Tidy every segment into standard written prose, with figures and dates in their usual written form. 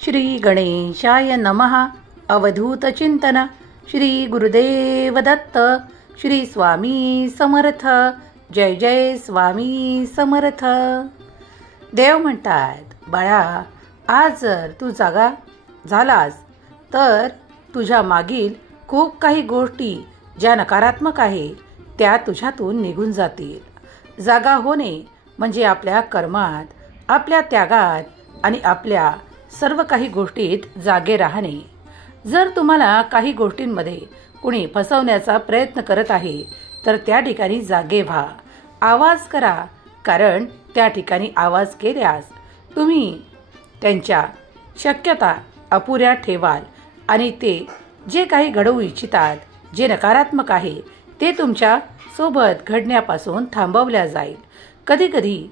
श्री गणेशाय नमः. अवधूत चिंतन. श्री गुरुदेव दत्त. श्री स्वामी समर्थ. जय जय स्वामी समर्थ. देव म्हणतात, बाळा, आज जर तू जागा झालास तर तुझ्या मागील खूप काही गोष्टी ज्या नकारात्मक आहे त्या तुझ्यातून निघून जातील. जागा होणे म्हणजे आपल्या कर्मात, आपल्या त्यागात आणि आपल्या सर्व काही गोष्टीत जागे राहणे. जर तुम्हाला काही गोष्टींमध्ये कुणी फसवण्याचा प्रयत्न करत आहे तर त्या ठिकाणी जागे व्हा, आवाज करा. कारण त्या ठिकाणी आवाज केल्यास तुम्ही त्यांच्या शक्यता अपुऱ्या ठेवाल आणि ते जे काही घडवू इच्छितात, जे नकारात्मक आहे ते तुमच्या सोबत घडण्यापासून थांबवल्या जाईल. कधीकधी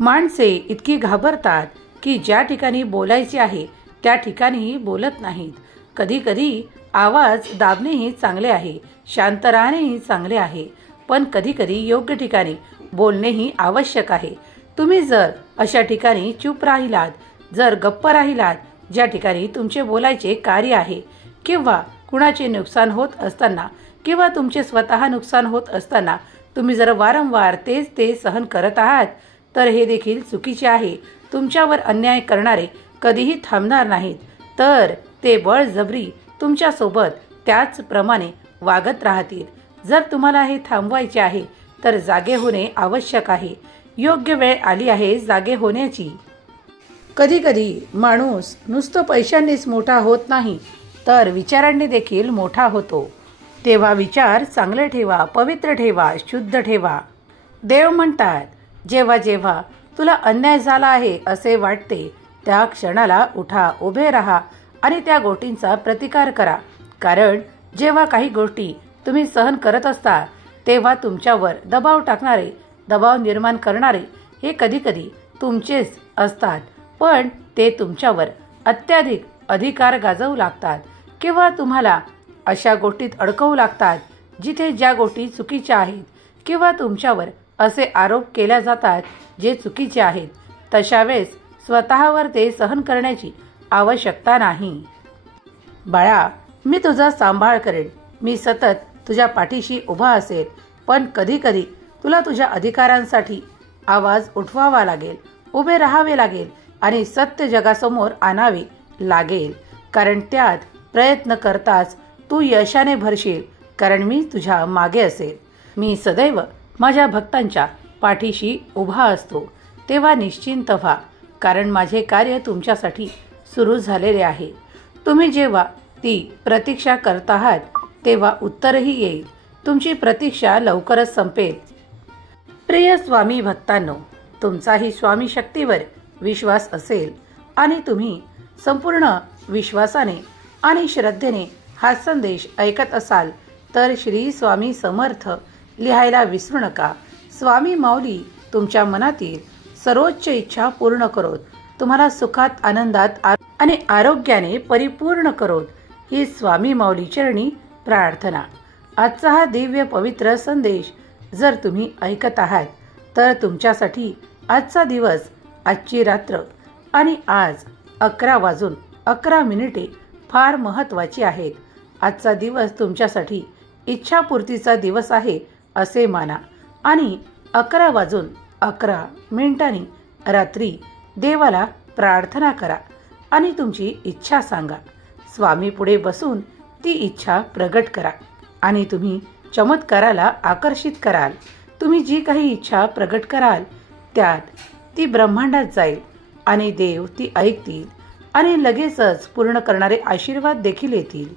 माणसे इतकी घाबरतात की ज्या ठिकाणी बोलायचे आहे त्या ठिकाणी बोलत नाहीत. कधीकधी आवाज दाबणेही चांगले आहे, शांत राहणेही चांगले आहे, पण कधीकधी योग्य ठिकाणी बोलणेही आवश्यक आहे. तुम्ही जर अशा ठिकाणी चूप राहिलात, जर गप्प राहिलात ज्या ठिकाणी तुमचे बोलायचे कार्य आहे, किंवा कुणाचे नुकसान होत असताना किंवा तुमचे स्वतः नुकसान होत असताना तुम्ही जर वारंवार ते सहन करत आहात तर हे देखील चुकीचे आहे. तुमच्यावर अन्याय करणारे कधीही थांबणार नाहीत, तर ते बळजबरी तुमच्यासोबत त्याचप्रमाणे वागत राहतील. जर तुम्हाला हे थांबवायचे आहे तर जागे होणे आवश्यक आहे. योग्य वेळ आली आहे जागे होण्याची. कधीकधी माणूस नुसतं पैशांनीच मोठा होत नाही तर विचारांनी देखील मोठा होतो. तेव्हा विचार चांगले ठेवा, पवित्र ठेवा, शुद्ध ठेवा. देव म्हणतात, जेव्हा जेव्हा तुला अन्याय झाला आहे असे वाटते त्या क्षणाला उठा, उभे राहा आणि त्या गोष्टींचा प्रतिकार करा. कारण जेव्हा काही गोष्टी तुम्ही सहन करत असता तेव्हा तुमच्यावर दबाव टाकणारे, दबाव निर्माण करणारे हे कधीकधी तुमचेच असतात, पण ते तुमच्यावर अत्याधिक अधिकार गाजवू लागतात किंवा तुम्हाला अशा गोष्टीत अडकवू लागतात जिथे ज्या गोष्टी चुकीच्या आहेत, किंवा तुमच्यावर असे आरोप केल्या जातात जे चुकीचे आहेत. तशा वेळेस स्वतःवर ते सहन करण्याची आवश्यकता नाही. बाळा, मी तुझा सांभाळ करेन, मी सतत तुझ्या पाठीशी उभा असेल, पण कधीकधी तुला तुझ्या अधिकारांसाठी आवाज उठवावा लागेल, उभे राहावे लागेल आणि सत्य जगासमोर आणावे लागेल. कारण त्यात प्रयत्न करताच तू यशाने भरशील, कारण मी तुझ्या मागे असेल. मी सदैव माझ्या भक्तांच्या पाठीशी उभा असतो. तेव्हा निश्चिंत व्हा, कारण माझे कार्य तुमच्यासाठी सुरू झालेले आहे. तुम्ही जेव्हा ती प्रतीक्षा करत आहात तेव्हा उत्तरही येईल. तुमची प्रतीक्षा लवकरच संपेल. प्रिय स्वामी भक्तांनो, तुमचाही स्वामी शक्तीवर विश्वास असेल आणि तुम्ही संपूर्ण विश्वासाने आणि श्रद्धेने हा संदेश ऐकत असाल तर श्री स्वामी समर्थ लिहायला विसरू नका. स्वामी माऊली तुमच्या मनातील सर्वोच्च इच्छा पूर्ण करोत, तुम्हाला सुखात, आनंदात आणि आरोग्याने परिपूर्ण करोत, ही स्वामी माऊली चरणी प्रार्थना. आजचा हा दिव्य पवित्र संदेश जर तुम्ही ऐकत आहात तर तुमच्यासाठी आजचा दिवस, आजची रात्र आणि आज 11:11 फार महत्त्वाची आहेत. आजचा दिवस तुमच्यासाठी इच्छापूर्तीचा दिवस आहे असे माना आणि 11:11 रात्री देवाला प्रार्थना करा आणि तुमची इच्छा सांगा. स्वामी पुढे बसून ती इच्छा प्रगट करा आणि तुम्ही चमत्काराला आकर्षित कराल. तुम्ही जी काही इच्छा प्रगट कराल त्यात ती ब्रह्मांडात जाईल आणि देव ती ऐकतील आणि लगेचच पूर्ण करणारे आशीर्वाद देखील येतील.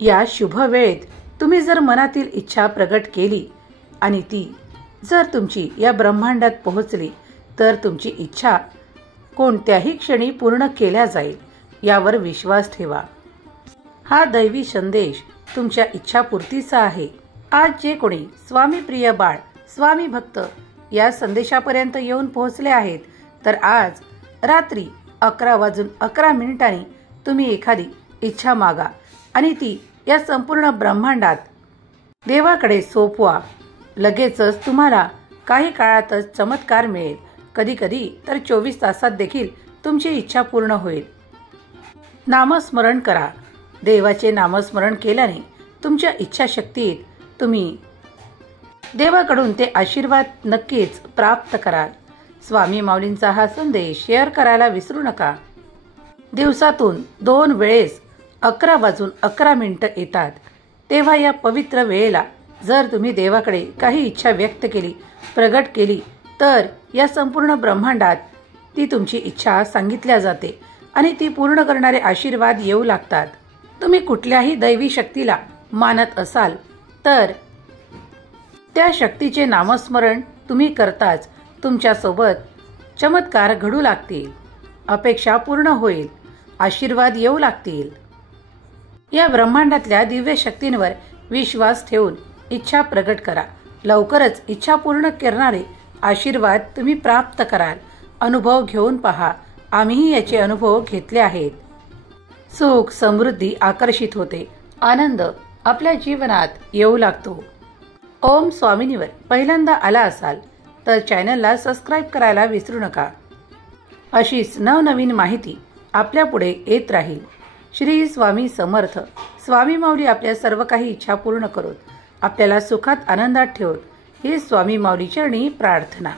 या शुभ वेळेत तुम्ही जर मनातील इच्छा प्रगट केली आणि ती जर तुमची या ब्रह्मांडात पोहोचली तर तुमची इच्छा कोणत्याही क्षणी पूर्ण केल्या जाईल, यावर विश्वास ठेवा. हा दैवी संदेश तुमच्या इच्छापूर्तीचा आहे. आज जे कोणी स्वामी प्रिय बाळ, स्वामी भक्त या संदेशापर्यंत येऊन पोहोचले आहेत तर आज रात्री 11:11 तुम्ही एखादी इच्छा मागा आणि ती या संपूर्ण ब्रह्मांडात देवाकडे सोपवा. लगेचच तुम्हाला काही काळातच चमत्कार मिळेल. कधीकधी तर 24 तासात देखील तुमची इच्छा पूर्ण होईल. नामस्मरण करा. देवाचे नामस्मरण केल्याने तुमच्या इच्छाशक्तीत तुम्ही देवाकडून ते आशीर्वाद नक्कीच प्राप्त कराल. स्वामी माऊलींचा हा संदेश शेअर करायला विसरू नका. दिवसातून 2 वेळेस 11:11 येतात. तेव्हा या पवित्र वेळेला जर तुम्ही देवाकडे काही इच्छा व्यक्त केली, प्रगट केली, तर या संपूर्ण ब्रह्मांडात ती तुमची इच्छा सांगितल्या जाते आणि ती पूर्ण करणारे आशीर्वाद येऊ लागतात. तुम्ही कुठल्याही दैवी शक्तीला मानत असाल तर त्या शक्तीचे नामस्मरण तुम्ही करताच तुमच्यासोबत चमत्कार घडू लागतील. अपेक्षा पूर्ण होईल. आशीर्वाद येऊ लागतील. या ब्रह्मांडातल्या दिव्य शक्तींवर विश्वास ठेवून इच्छा प्रगट करा. लवकरच इच्छा पूर्ण करणारे आशीर्वाद तुम्ही प्राप्त कराल. अनुभव घेऊन पहा. आम्हीही याचे अनुभव घेतले आहेत. सुख समृद्धी आकर्षित होते. आनंद आपल्या जीवनात येऊ लागतो. ओम स्वामिनीवर पहिल्यांदा आला असाल तर चॅनलला सबस्क्राईब करायला विसरू नका. अशीच नवनवीन माहिती आपल्या पुढे येत राहील. श्री स्वामी समर्थ. स्वामी माऊली आपल्या सर्व काही इच्छा पूर्ण करोत. आपल्याला सुखात आनंदात ठेवत ही स्वामी माऊली चरणी प्रार्थना.